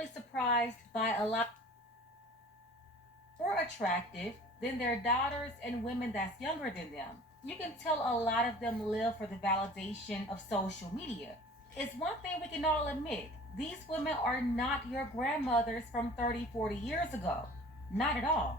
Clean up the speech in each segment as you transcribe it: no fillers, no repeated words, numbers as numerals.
really surprised by a lot more attractive than their daughters and women that's younger than them. You can tell a lot of them live for the validation of social media. It's one thing we can all admit, these women are not your grandmothers from 30, 40 years ago. Not at all.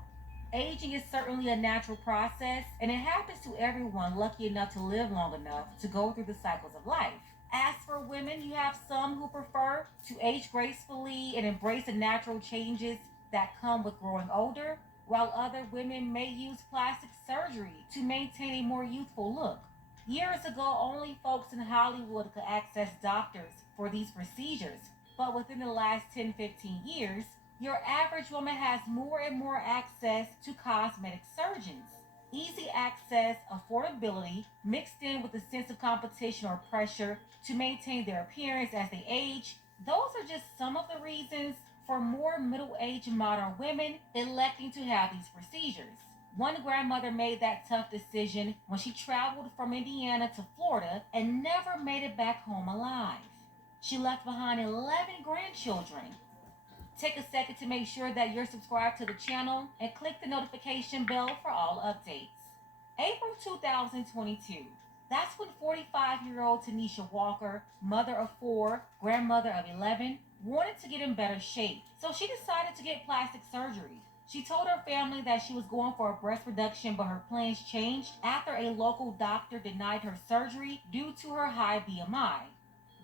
Aging is certainly a natural process, and it happens to everyone lucky enough to live long enough to go through the cycles of life. As for women, you have some who prefer to age gracefully and embrace the natural changes that come with growing older, while other women may use plastic surgery to maintain a more youthful look. Years ago, only folks in Hollywood could access doctors for these procedures, but within the last 10, 15 years, your average woman has more and more access to cosmetic surgeons. Easy access, affordability, mixed in with a sense of competition or pressure to maintain their appearance as they age, those are just some of the reasons for more middle aged modern women electing to have these procedures. One grandmother made that tough decision when she traveled from Indiana to Florida and never made it back home alive. She left behind 11 grandchildren. Take a second to make sure that you're subscribed to the channel and click the notification bell for all updates. April 2022. That's when 45-year-old Tanisha Walker, mother of four, grandmother of 11, wanted to get in better shape. So she decided to get plastic surgery. She told her family that she was going for a breast reduction, but her plans changed after a local doctor denied her surgery due to her high BMI.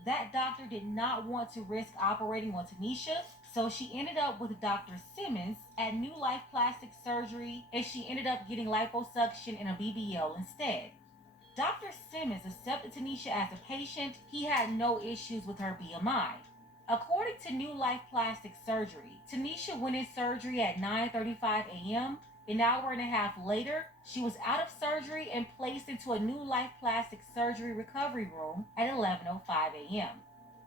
That doctor did not want to risk operating on Tanisha, so she ended up with Dr. Simmons at New Life Plastic Surgery, and she ended up getting liposuction and a BBL instead. Dr. Simmons accepted Tanisha as a patient. He had no issues with her BMI. According to New Life Plastic Surgery, Tanisha went in surgery at 9:35 a.m. An hour and a half later, she was out of surgery and placed into a New Life Plastic Surgery recovery room at 11:05 a.m.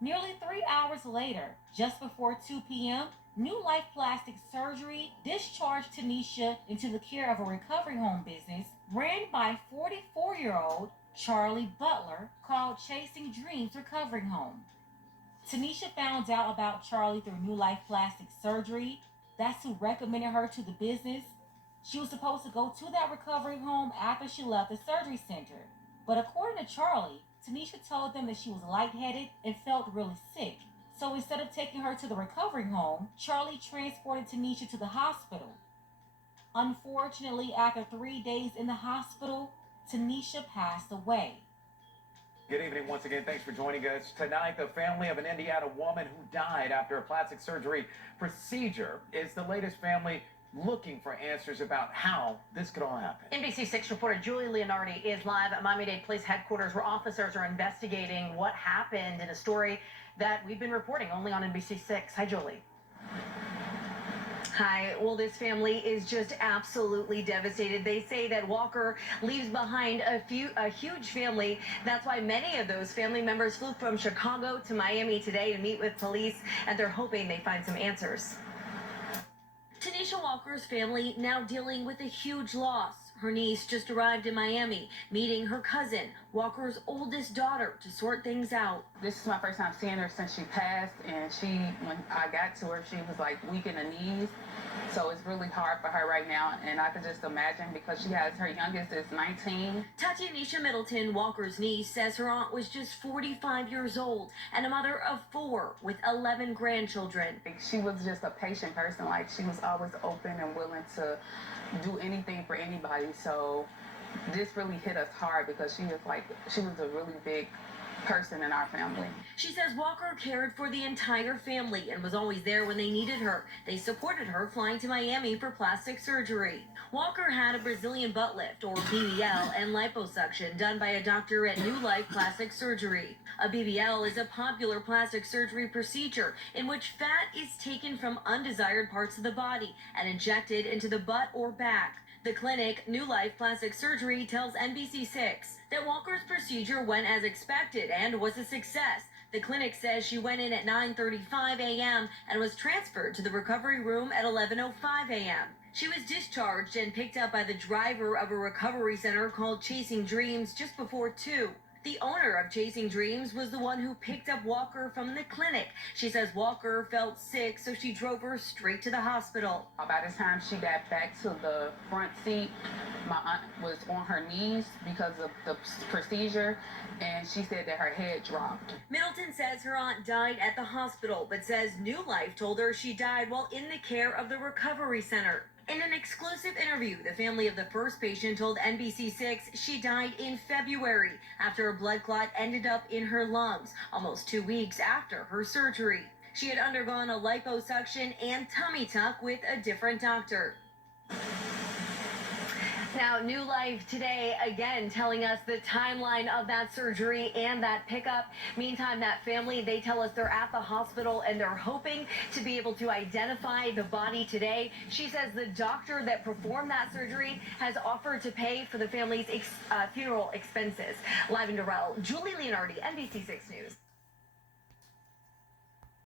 Nearly 3 hours later, just before 2 p.m., New Life Plastic Surgery discharged Tanisha into the care of a recovery home business ran by 44-year-old Charlie Butler called Chasing Dreams Recovery Home. Tanisha found out about Charlie through New Life Plastic Surgery. That's who recommended her to the business. She was supposed to go to that recovery home after she left the surgery center. But according to Charlie, Tanisha told them that she was lightheaded and felt really sick. So instead of taking her to the recovery home, Charlie transported Tanisha to the hospital. Unfortunately, after 3 days in the hospital, Tanisha passed away. Good evening once again. Thanks for joining us. Tonight, the family of an Indiana woman who died after a plastic surgery procedure is the latest family looking for answers about how this could all happen. NBC6 reporter Julie Leonardi is live at Miami-Dade Police Headquarters, where officers are investigating what happened in a story that we've been reporting only on NBC6. Hi, Julie. Hi. Well, this family is just absolutely devastated. They say that Walker leaves behind a huge family. That's why many of those family members flew from Chicago to Miami today to meet with police, and they're hoping they find some answers. Tanisha Walker's family now dealing with a huge loss. Her niece just arrived in Miami, meeting her cousin, Walker's oldest daughter, to sort things out. This is my first time seeing her since she passed, and when I got to her, she was like weak in the knees. So it's really hard for her right now, and I could just imagine because she has her youngest is 19. Tatianisha Middleton, Walker's niece, says her aunt was just 45 years old and a mother of four with 11 grandchildren. She was just a patient person. Like, she was always open and willing to do anything for anybody. So this really hit us hard because she was a really big person in our family. She says Walker cared for the entire family and was always there when they needed her. They supported her flying to Miami for plastic surgery. Walker had a Brazilian butt lift, or BBL, and liposuction done by a doctor at New Life Plastic Surgery. A BBL is a popular plastic surgery procedure in which fat is taken from undesired parts of the body and injected into the butt or back. The clinic, New Life Plastic Surgery, tells NBC6 that Walker's procedure went as expected and was a success. The clinic says she went in at 9:35 a.m. and was transferred to the recovery room at 11:05 a.m. She was discharged and picked up by the driver of a recovery center called Chasing Dreams just before 2. The owner of Chasing Dreams was the one who picked up Walker from the clinic. She says Walker felt sick, so she drove her straight to the hospital. By the time she got back to the front seat, my aunt was on her knees because of the procedure, and she said that her head dropped. Middleton says her aunt died at the hospital, but says New Life told her she died while in the care of the recovery center. In an exclusive interview, the family of the first patient told NBC6 she died in February after a blood clot ended up in her lungs, almost 2 weeks after her surgery. She had undergone a liposuction and tummy tuck with a different doctor. Now, New Life today, again, telling us the timeline of that surgery and that pickup. Meantime, that family, they tell us they're at the hospital and they're hoping to be able to identify the body today. She says the doctor that performed that surgery has offered to pay for the family's funeral expenses. Live in Durrell, Julie Leonardi, NBC6 News.